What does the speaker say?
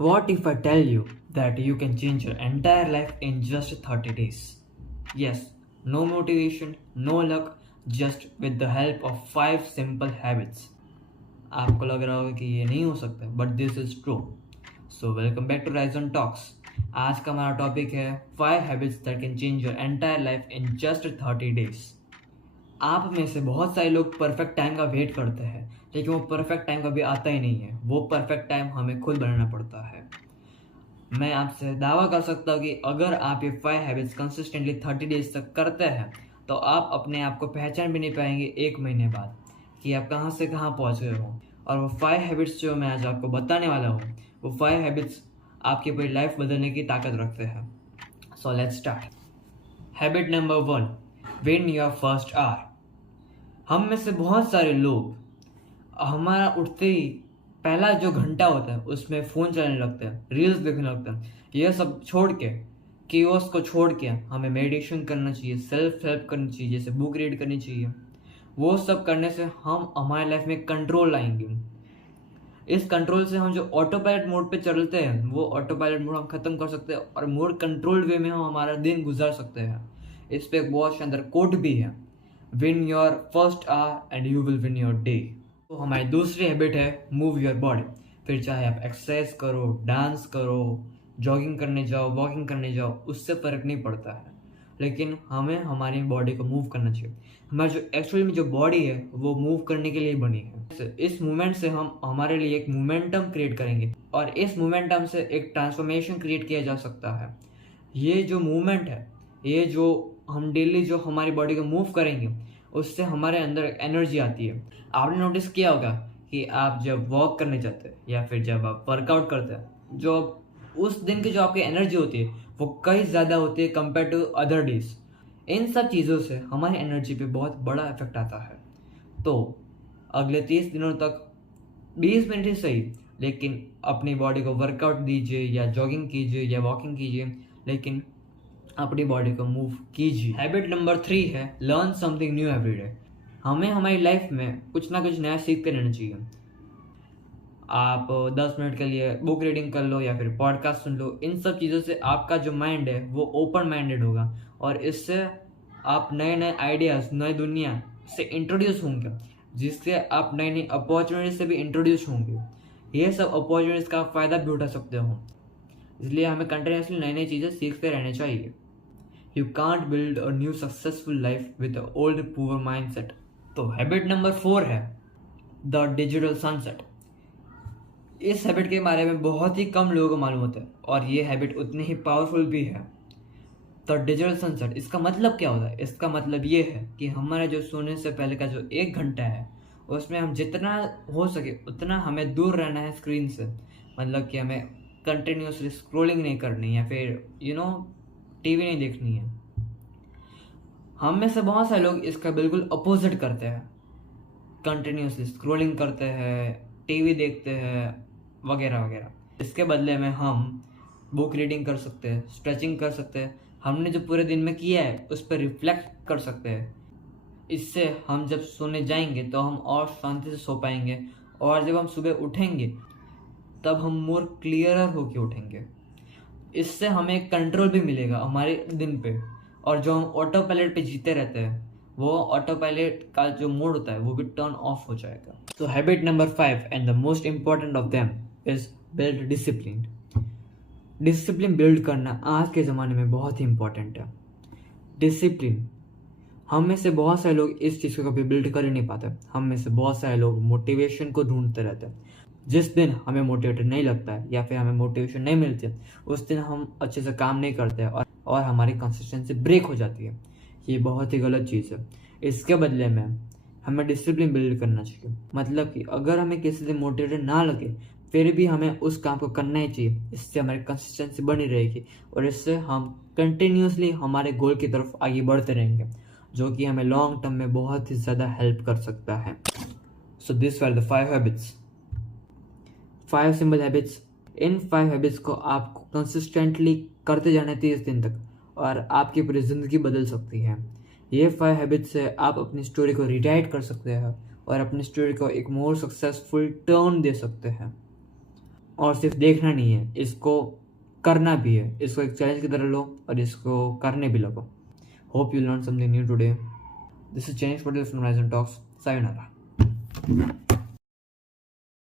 What if I tell you that you can change your entire life in just 30 days? Yes, no motivation, no luck, just with the help of 5 simple habits. आपको लग रहा होगा कि ये नहीं हो सकता, but this is true. So welcome back to risen talks. आज का हमारा टॉपिक है 5 habits that can change your entire life in just 30 days. आप में से बहुत सारे लोग परफेक्ट टाइम का वेट करते हैं, लेकिन वो परफेक्ट टाइम कभी आता ही नहीं है. वो परफेक्ट टाइम हमें खुद बनाना पड़ता है. मैं आपसे दावा कर सकता हूँ कि अगर आप ये 5 हैबिट्स कंसिस्टेंटली 30 डेज तक करते हैं तो आप अपने आप को पहचान भी नहीं पाएंगे एक महीने बाद कि आप कहाँ से कहाँ पहुँच गए हो. और वो 5 हैबिट्स जो मैं आज आपको बताने वाला हूँ, वो 5 हैबिट्स आपकी पूरी लाइफ बदलने की ताकत रखते हैं. So let's start. Habit number 1, win your first hour. हम में से बहुत सारे लोग हमारा उठते ही पहला जो घंटा होता है उसमें फ़ोन चलाने लगते हैं, रील्स देखने लगते हैं. ये सब छोड़ के, कियोस्क को छोड़ के हमें मेडिटेशन करना चाहिए, सेल्फ हेल्प करनी चाहिए, जैसे बुक रीड करनी चाहिए. वो सब करने से हम हमारे लाइफ में कंट्रोल लाएंगे. इस कंट्रोल से हम जो ऑटो पायलट मोड पे चलते हैं वो ऑटो पायलट मोड हम ख़त्म कर सकते हैं और मोर कंट्रोल्ड वे में हम हमारा दिन गुजार सकते हैं. इस पे एक बहुत शानदार कोट भी है, win your first hour and you will win your day. तो हमारी दूसरी हैबिट है मूव योर बॉडी. फिर चाहे आप एक्सरसाइज करो, डांस करो, जॉगिंग करने जाओ, वॉकिंग करने जाओ, उससे फ़र्क नहीं पड़ता है, लेकिन हमें हमारी बॉडी को मूव करना चाहिए. हमारी जो एक्चुअली में जो बॉडी है वो मूव करने के लिए बनी है. इस मूवमेंट से हम हमारे लिए एक मोमेंटम क्रिएट करेंगे और इस मोमेंटम से एक ट्रांसफॉर्मेशन क्रिएट किया जा सकता है. ये जो मूवमेंट है, ये जो हम डेली जो हमारी बॉडी को मूव करेंगे उससे हमारे अंदर एनर्जी आती है. आपने नोटिस किया होगा कि आप जब वॉक करने जाते हैं या फिर जब आप वर्कआउट करते हैं, जो उस दिन की जो आपकी एनर्जी होती है वो कई ज़्यादा होती है कंपेयर टू अदर डेज. इन सब चीज़ों से हमारी एनर्जी पे बहुत बड़ा इफेक्ट आता है. तो अगले 30 दिनों तक 20 मिनट ही सही, लेकिन अपनी बॉडी को वर्कआउट दीजिए या जॉगिंग कीजिए या वॉकिंग कीजिए, लेकिन अपनी बॉडी को मूव कीजिए. हैबिट नंबर 3 है learn something new every day. हमें हमारी लाइफ में कुछ ना कुछ नया सीखते रहना चाहिए. आप 10 मिनट के लिए बुक रीडिंग कर लो या फिर पॉडकास्ट सुन लो. इन सब चीज़ों से आपका जो माइंड है वो ओपन माइंडेड होगा और इससे आप नए नए आइडियाज़, नई दुनिया से इंट्रोड्यूस होंगे, जिससे आप नई नई अपॉर्चुनिटीज से भी इंट्रोड्यूस होंगे. ये सब अपॉर्चुनिटीज़ का फ़ायदा भी उठा सकते हो, इसलिए हमें कंटिन्यूसली नई नई चीज़ें सीखते रहने चाहिए. You can't build a new successful life with a old poor mindset. तो हैबिट नंबर 4 है द डिजिटल सनसेट. इस हैबिट के बारे में बहुत ही कम लोगों को मालूम होता है और ये हैबिट उतनी ही पावरफुल भी है. द डिजिटल सनसेट, इसका मतलब क्या होता है? इसका मतलब ये है कि हमारा जो सोने से पहले का जो 1 घंटा है उसमें हम जितना हो सके उतना हमें दूर रहना है स्क्रीन से. मतलब कि हमें कंटिन्यूसली स्क्रोलिंग नहीं करनी या फिर टीवी नहीं देखनी है. हम में से बहुत सारे लोग इसका बिल्कुल अपोजिट करते हैं, कंटिन्यूसली स्क्रोलिंग करते हैं, टीवी देखते हैं वगैरह वगैरह. इसके बदले में हम बुक रीडिंग कर सकते हैं, स्ट्रेचिंग कर सकते हैं, हमने जो पूरे दिन में किया है उस पर रिफ्लेक्ट कर सकते हैं. इससे हम जब सोने जाएंगे तो हम और शांति से सो पाएंगे और जब हम सुबह उठेंगे तब हम मोर क्लियरर होके उठेंगे. इससे हमें एक कंट्रोल भी मिलेगा हमारे दिन पे, और जो हम ऑटो पायलट पे जीते रहते हैं वो ऑटो पायलट का जो मोड होता है वो भी टर्न ऑफ हो जाएगा. तो habit number 5 and the most important of them is build discipline. Discipline build करना आज के ज़माने में बहुत ही इंपॉर्टेंट है. डिसिप्लिन, हम में से बहुत सारे लोग इस चीज़ को कभी बिल्ड कर ही नहीं पाते. हम में से बहुत सारे लोग मोटिवेशन को ढूंढते रहते हैं. जिस दिन हमें मोटिवेटेड नहीं लगता है या फिर हमें मोटिवेशन नहीं मिलती है उस दिन हम अच्छे से काम नहीं करते हैं और हमारी कंसिस्टेंसी ब्रेक हो जाती है. ये बहुत ही गलत चीज़ है. इसके बदले में हमें डिसिप्लिन बिल्ड करना चाहिए. मतलब कि अगर हमें किसी दिन मोटिवेटेड ना लगे फिर भी हमें उस काम को करना ही चाहिए. इससे हमारी कंसिस्टेंसी बनी रहेगी और इससे हम कंटिन्यूसली हमारे गोल की तरफ आगे बढ़ते रहेंगे, जो कि हमें लॉन्ग टर्म में बहुत ही ज़्यादा हेल्प कर सकता है. So this were the 5 habits, 5 simple habits. In 5 habits को आपको कंसिस्टेंटली करते जाना 30 दिन तक और आपकी पूरी ज़िंदगी बदल सकती है. ये 5 हैबिट्स से आप अपनी स्टोरी को रिराइट कर सकते हैं और अपनी स्टोरी को एक मोर सक्सेसफुल टर्न दे सकते हैं. और सिर्फ देखना नहीं है, इसको करना भी है। इसको एक चैलेंज की तरह लो और इसको करने भी लगो। Hope you learn something new today. This is change Patel from Ryzen talks. Sayonara.